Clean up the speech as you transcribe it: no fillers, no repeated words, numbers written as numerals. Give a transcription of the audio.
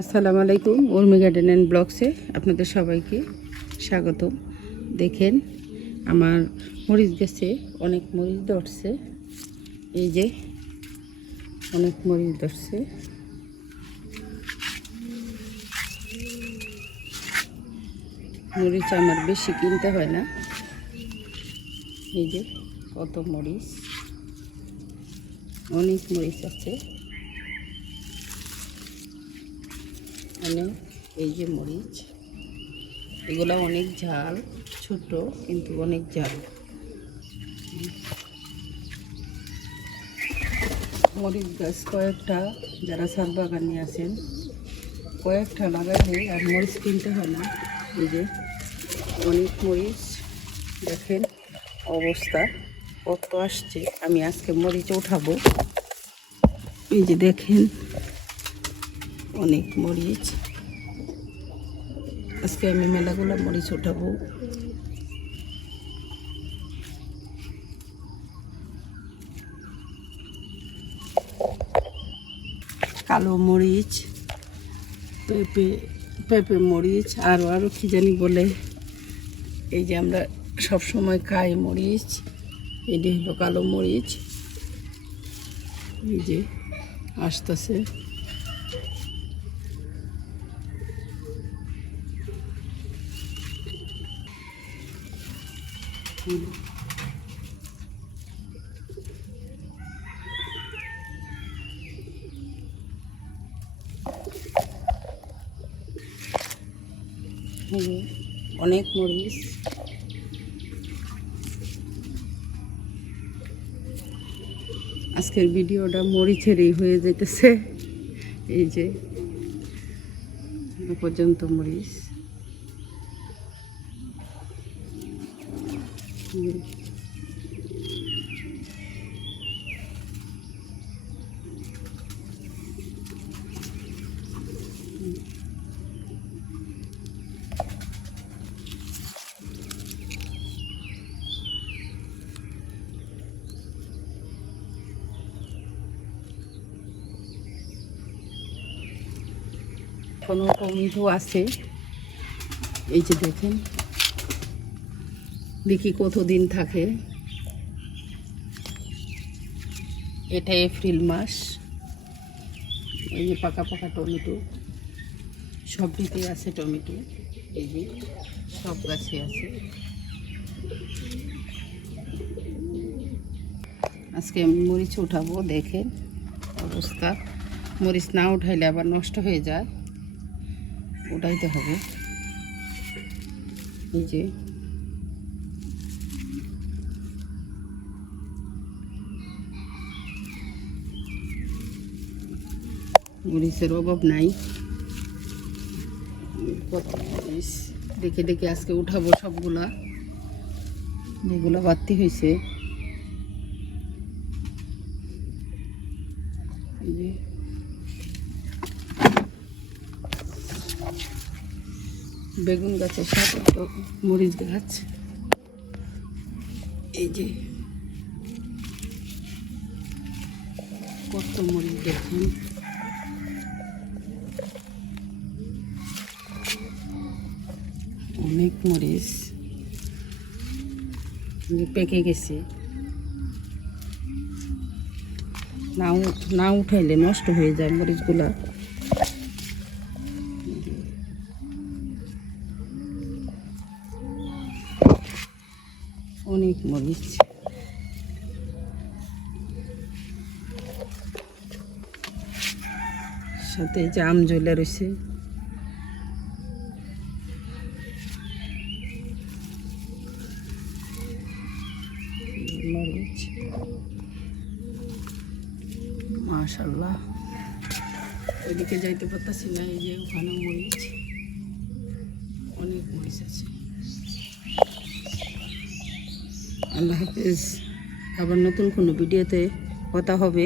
আসসালামু আলাইকুম, Urmi garden and ব্লগসে আপনাদের সবাইকে স্বাগত। দেখেন আমার মরিচ গাছে অনেক মরিচ ধরছে, এই যে অনেক মরিচ ধরছে। মরিচ আমার বেশি কিনতে হয় না, এই যে কত মরিচ, অনেক মরিচ আছে অনেক। এই যে মরিচ, এগুলো অনেক ঝাল, ছোট কিন্তু অনেক ঝাল। মরিচ গাছ কয়েকটা, যারা ছাদ বাগানে আছেন কয়েকটা লাগাইলে আর মরিচ কিনতে হয় না। এই যে অনেক মরিচ, দেখেন অবস্থা কত আসছে। আমি আজকে মরিচ উঠাবো, এই যে দেখেন অনেক মরিচ। আজকে আমি মেলাগুলো মরিচ উঠাবো। কালো মরিচ, পেঁপে মরিচ, আরও কি জানি বলে, এই যে আমরা সব সময় খাই মরিচ, এটি হলো কালো মরিচ। এই যে আসতেছে, অনেক মরিচ। আজকের ভিডিওটা মরিচেরই হয়ে যেতেছে, এই যে পর্যন্ত মরিচ। কোনো টমেটো আছে, এই যে দেখেন, দেখি কতদিন থাকে। এটা এপ্রিল মাস। এই যে পাকা পাকা টমেটো, সব দিকেই আছে টমেটো, এই যে সব গাছে আছে। আজকে আমি মরিচ উঠাবো, দেখেন অবস্থা। মরিচ না উঠাইলে আবার নষ্ট হয়ে যায়, উঠাইতে হবে। এই যে মরিচের অভাব নাই, কত মরিচ। দেখে দেখে আজকে উঠাবো সবগুলা, যেগুলো বাড়তি হয়েছে। বেগুন গাছের সাথে তো মরিচ গাছ, এই যে কত মরিচ দেখুন। অনেক মরিচ পেকে গেছে, না উঠাইলে নষ্ট হয়ে যায় মরিচগুলা। অনেক মরিচ, সাথে যে আম জ্বলে রয়েছে। মরিচ মাশাআল্লাহ, এদিকে যাইতে পারতাছি না, এই যে ওখানে মরিচ, অনেক মরিচ আছে। আল্লাহ হাফেজ, আবার নতুন কোনো ভিডিওতে কথা হবে।